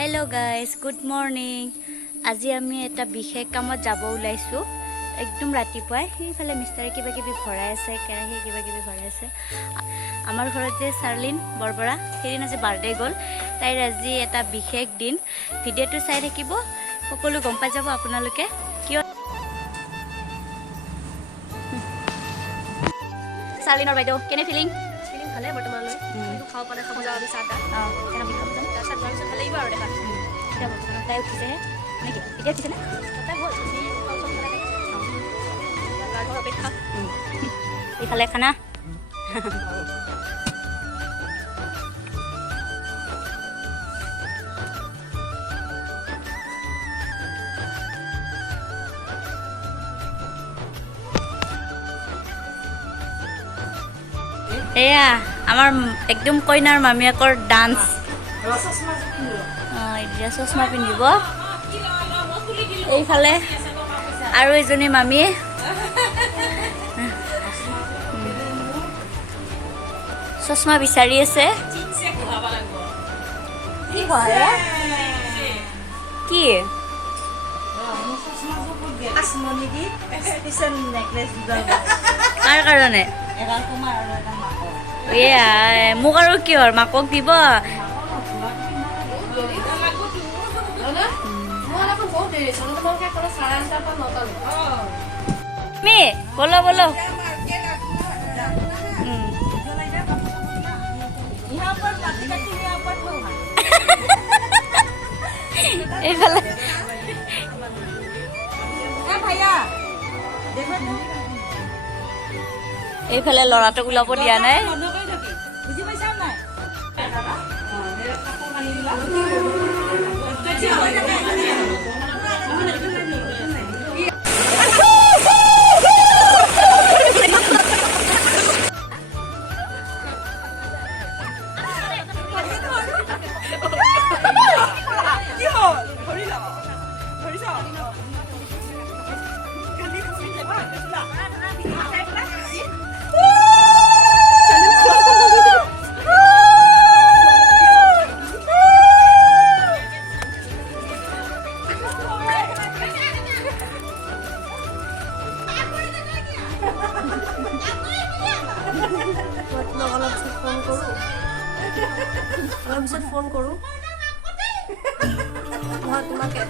Hello guys good morning आज आम eight विशेष काम যাব ওলাইছো एकदम रातिपुৱাই সেইফালে মিষ্টাৰে কিবা কিবি ভৰাই আছে কেৰাহী কিবা কিবি ভৰাই আছে আমাৰ ঘৰত যে চাৰ্লিন বৰবৰা সেইদিন আজি বাৰ্থডে গ'ল তাইৰ আজি এটা বিশেষ দিন ভিডিঅ'টো চাই থাকিব সকলো গম পাই যাব আপোনালোকে কিয় চাৰ্লিনৰ বাইদেউ কেনে ফিলিং ভালে বৰ্তমানলৈ খাব পাৰে খাব যাওঁ আমি চাহটা কেনে বিখাব যাম তাৰপিছত যোৱাৰ পিছত ভালে লাগিব আৰু দেখা এতিয়া বৰ্তমান তাই উঠিছে নেকি এতিয়া উঠিছে নে তাই হ'ল অপেক্ষা এইফালে খানা এয়া আমাৰ একদম কইনাৰ মামিয়াকৰ ডান্স এতিয়া চশমা পিন্ধিব এইফালে আৰু এজনী মামী চশমা বিচাৰি আছে কি কাৰ কাৰণে মোক আৰু কিহৰ মাকক দিব বলো বলো এইফালে এইফালে ল'ৰাটোক ওলাব দিয়া নাই ফোন কৰো তোমাকে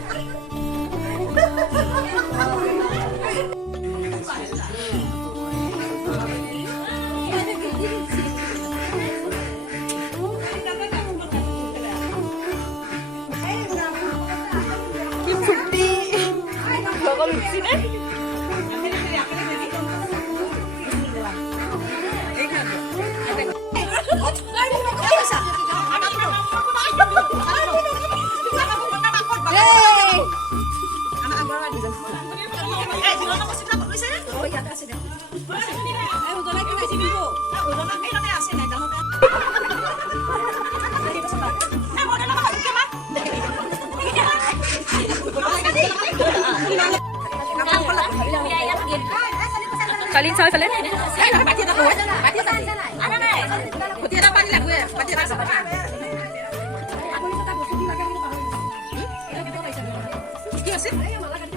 Salin sao phải lên?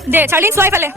Để Charlin xoay phải lên.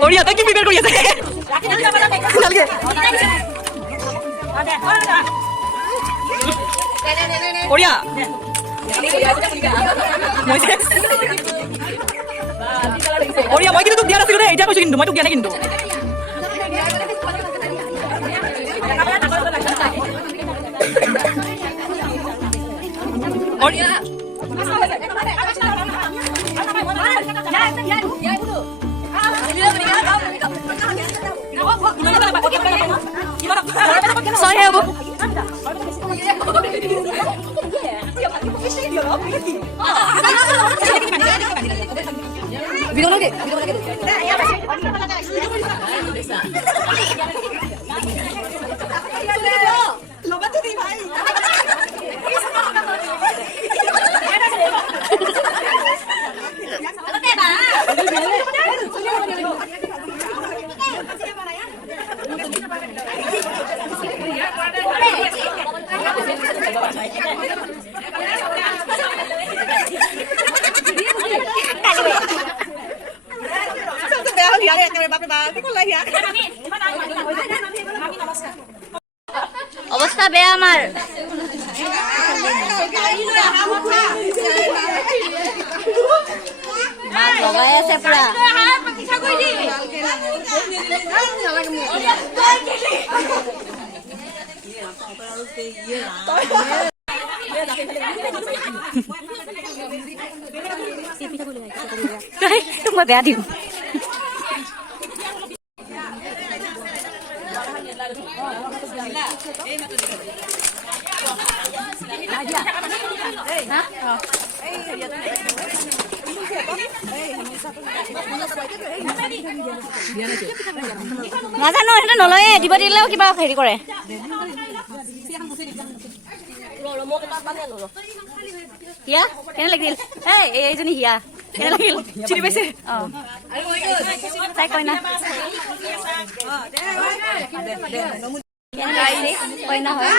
Oria, thank you prepare কৰি আছে নালগে Oria Oria মই কিন্তু তোক দিয়া নাছিলো দেই এতিয়া কৈছো কিন্তু মই তোক দিয়া নাই কিন্তু Oria Sorry, Abu. Video lagi. অবস্থা বেয়া আমার লগাই আছে পুরা তোমার বেয়া দিব নাজানো সেইটো নলয়ে দিব দিলেও কিবা হেৰি কৰে হিয়া কেনে লাগিল এইজনী হিয়া কেনে লাগিল চিনি পাইছে তাই কইনা কইনা হয়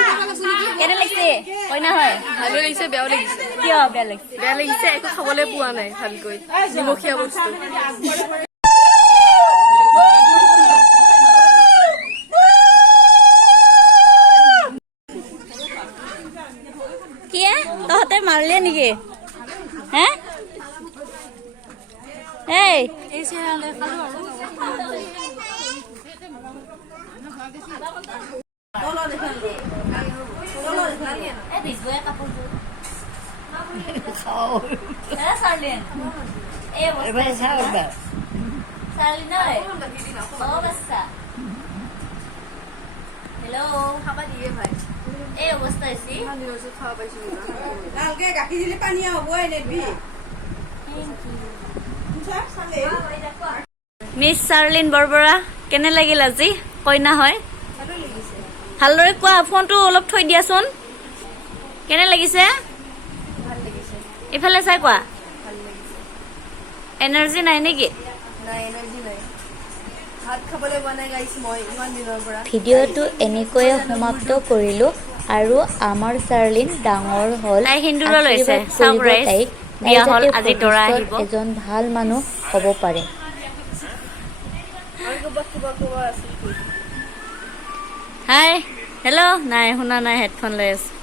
কেনে লাগিছে কইনা হয় ভালো লাগিছে বেয়াও লাগিছে কিয় বেয়া লাগিছে একো খাবলৈ পোৱা নাই ভালকৈ নিমখীয়া বস্তু তহঁতে মাৰিলে নেকি হে মিছ চাৰ্লিন বৰবৰা কেনে লাগিল আজি কইনা হয় ভালদৰে কোৱা ফোনটো অলপ থৈ দিয়াচোন কেনে লাগিছে ইফালে চাই কোৱা এনাৰ্জি নাই নেকি ভিডিঅ'টো এনেকৈয়ে সমাপ্ত কৰিলো আৰু আমাৰ চাৰ্লিন ডাঙৰ হ'ল হিন্দুৰা লৈছে তাইক বিয়া হ'ল আজি দৰা আহিব এজন ভাল মানুহ হ'ব পাৰে হাই হেল্ল' নাই শুনা নাই হেডফোন লৈ আছো